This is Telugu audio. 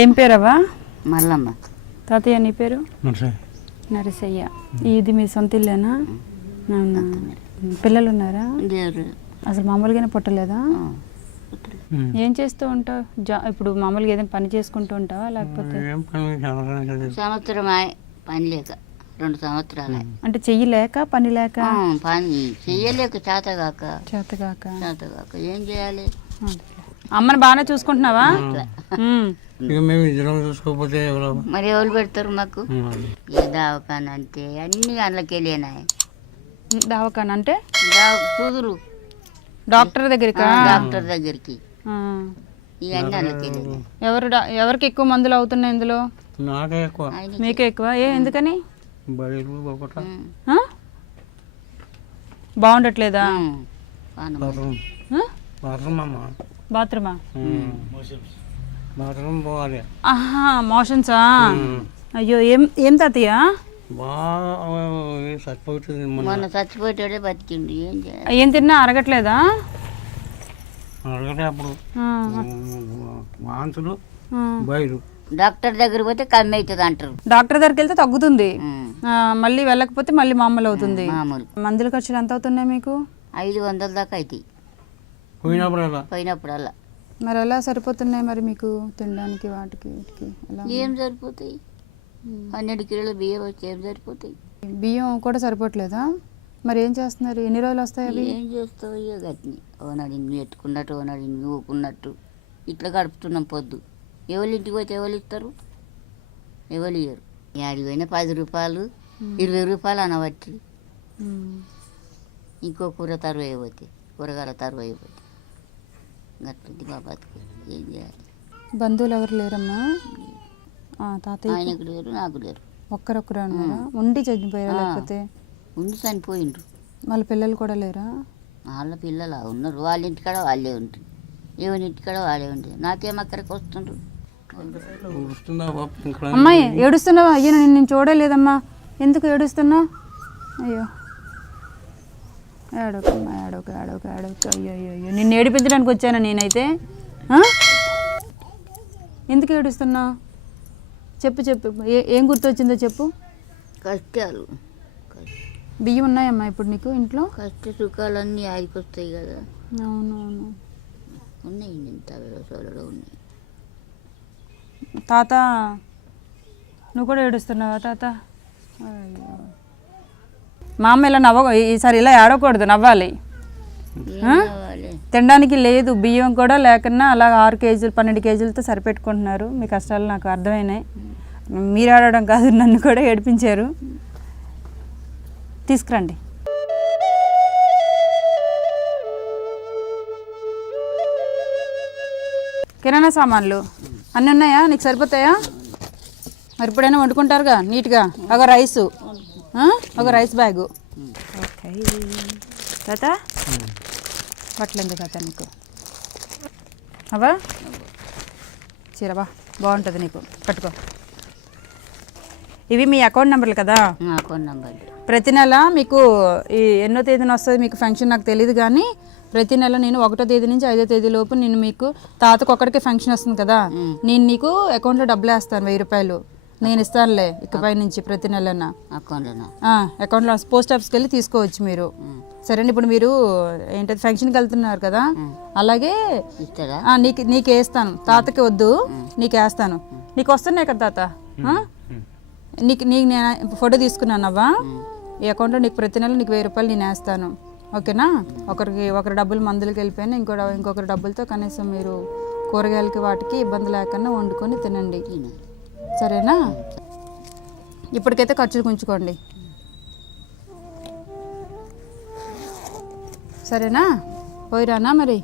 ఏం పేరవా? మల్లమ్మ. తాతయ్య నీ పేరు? నరసయ్య. ఇది మీ సొంత ఇల్లేనా? పిల్లలు ఉన్నారా? అసలు మామూలుగానే పుట్టలేదా? ఏం చేస్తూ ఉంటావు? ఇప్పుడు మామూలుగా ఏదైనా పని చేసుకుంటూ ఉంటావా లేకపోతే? సంవత్సరం పని లేక 2 సంవత్సరాలు. అంటే చెయ్యలేక పని లేక? పని చెయ్యలేక చేతగాక ఏం చేయాలి? అమ్మని బాగానే చూసుకుంటున్నావా? మరి ఎవరు పెడతారు మాకు? ఏ దావకాన అంటే అన్ని అందులోకి వెళ్ళినాయి. దావకాన అంటే సూదురు డాక్టర్ దగ్గరికి? డాక్టర్ దగ్గరికి ఇవన్నీ అందులోకి వెళ్ళినాయి. ఎవరికి ఎక్కువ మందులు అవుతున్నాయి ఇందులో? మీకే ఎక్కువ. ఎందుకని? బాగుండట్లేదా? బాత్రూమా? మోషన్సా? అయ్యో ఏం తాతయ్య? మొన్న చచ్చిపోయాడే బతికిండు. ఏం తిన్నా అరగట్లేదా? డాక్టర్ దగ్గర పోతే కమ్మి అవుతుంది అంటారు. డాక్టర్ దగ్గరికి వెళ్తే తగ్గుతుంది, మళ్ళీ వెళ్ళకపోతే మళ్ళీ మామూలు అవుతుంది. మందుల ఖర్చులు ఎంత అవుతున్నాయి మీకు? 500 దాకా అవుతాయి పోయినప్పుడల్లా. మరి ఎలా సరిపోతున్నాయి మరి మీకు తినడానికి వాటికి? ఏం సరిపోతాయి? 12 కిలోల బియ్యం వచ్చి ఏం సరిపోతాయి? బియ్యం కూడా సరిపోవట్లేదా? మరి ఏం చేస్తున్నారు? ఎన్ని రోజులు వస్తాయి అవి? ఏం చేస్తావు? గట్టిని ఓనాడు ఇన్ని పెట్టుకున్నట్టు ఓనాడు ఇన్ని ఊకున్నట్టు ఇట్లా గడుపుతున్నాం. పొద్దు ఎవరి ఇంటికి పోతే ఎవరు ఇస్తారు? ఎవరు ఇయ్యరు. యాడికి పోయినా 10 రూపాయలు 20 రూపాయలు అనబట్టి. ఇంకో కూర తరువు అయిపోతాయి, కూరగాయల తరువు అయిపోతాయి. గట్టింది మా బతుకు. ఏం చేయాలి? బంధువులు ఎవరు లేరమ్మా? తాతయ్య ఆయనకు లేరు, నాకు లేరు. ఒక్కరొక్కరు అన్నారా? ఉండి చనిపోయారా లేకపోతే? ఉండి చనిపోయిండ్రు. వాళ్ళ పిల్లలు కూడా లేరా? వాళ్ళ పిల్లలు ఉన్నారు. వాళ్ళ ఇంటికాడ వాళ్ళే ఉంటుంది, ఎవరి ఇంటికాడ వాళ్ళే ఉంటుంది. నాకేం అక్కడికి వస్తుండ్రు. అమ్మాయి ఏడుస్తున్నావా? అయ్యో నేను చూడలేదమ్మా. ఎందుకు ఏడుస్తున్నావు? అయ్యో ఏడోకమ్మా, ఏడోక. అయ్యో అయ్యో నిన్ను ఏడిపించడానికి వచ్చాను నేనైతే. ఎందుకు ఏడుస్తున్నావు? చెప్పు. ఏం గుర్తొచ్చిందో చెప్పు. కష్టాలు. బియ్యం ఉన్నాయమ్మా ఇప్పుడు నీకు ఇంట్లో? కష్ట సుఖాలన్నీ ఆగిపోస్తాయి కదా. అవునవును ఉన్నాయి. ఇంత వ్యవసాయాలు ఉన్నాయి. తాత నువ్వు కూడా ఏడుస్తున్నావా తాత? అయ్యో మా అమ్మ ఇలా ఈసారి ఇలా ఏడవకూడదు, నవ్వాలి. తినడానికి లేదు, బియ్యం కూడా లేకున్నా అలా 6 కేజీలు 12 కేజీలతో సరిపెట్టుకుంటున్నారు. మీ కష్టాలు నాకు అర్థమైనాయి. మీరు ఆడడం కాదు, నన్ను కూడా ఏడిపించారు. తీసుకురండి. కిరాణా సామాన్లు అన్నీ ఉన్నాయా? నీకు సరిపోతాయా? మరి ఇప్పుడైనా వండుకుంటారుగా నీట్గా. ఒక రైస్ బ్యాగు. ఓకే తాత, బట్టలు ఎందుకు తాత నీకు? అవా చీరబా బాగుంటుంది నీకు, కట్టుకో. ఇవి మీ అకౌంట్ నెంబర్లు కదా? అకౌంట్ నెంబర్లు. ప్రతి నెల మీకు ఎన్నో తేదీన వస్తుంది మీకు ఫంక్షన్ నాకు తెలియదు, కానీ ప్రతి నెల నేను 1వ తేదీ నుంచి 5వ తేదీ లోపు నేను మీకు తాతకు ఒక్కడికే ఫంక్షన్ వస్తుంది కదా, నేను నీకు అకౌంట్లో డబ్బులు వేస్తాను. 1000 రూపాయలు నేను ఇస్తానులే ఇకపై నుంచి ప్రతి నెలన. అకౌంట్లో పోస్ట్ ఆఫీస్కి వెళ్ళి తీసుకోవచ్చు మీరు. సరే ఇప్పుడు మీరు ఏంటది ఫంక్షన్కి వెళ్తున్నారు కదా, అలాగే నీకు వేస్తాను. తాతకి వద్దు, నీకు వేస్తాను. నీకు వస్తున్నాయి కదా తాత? నీకు నేను ఫోటో తీసుకున్నానవ్వా. ఈ అకౌంట్లో నీకు ప్రతి నెల నీకు 1000 రూపాయలు నేను వేస్తాను. ఓకేనా? ఒకరు డబ్బులు మందులకి వెళ్ళిపోయినా ఇంకొకరు డబ్బులతో కనీసం మీరు కూరగాయలకి వాటికి ఇబ్బంది లేకుండా వండుకొని తినండి, సరేనా? ఇప్పటికైతే ఖర్చులు ఉంచుకోండి, సరేనా? పోయిరానా మరి?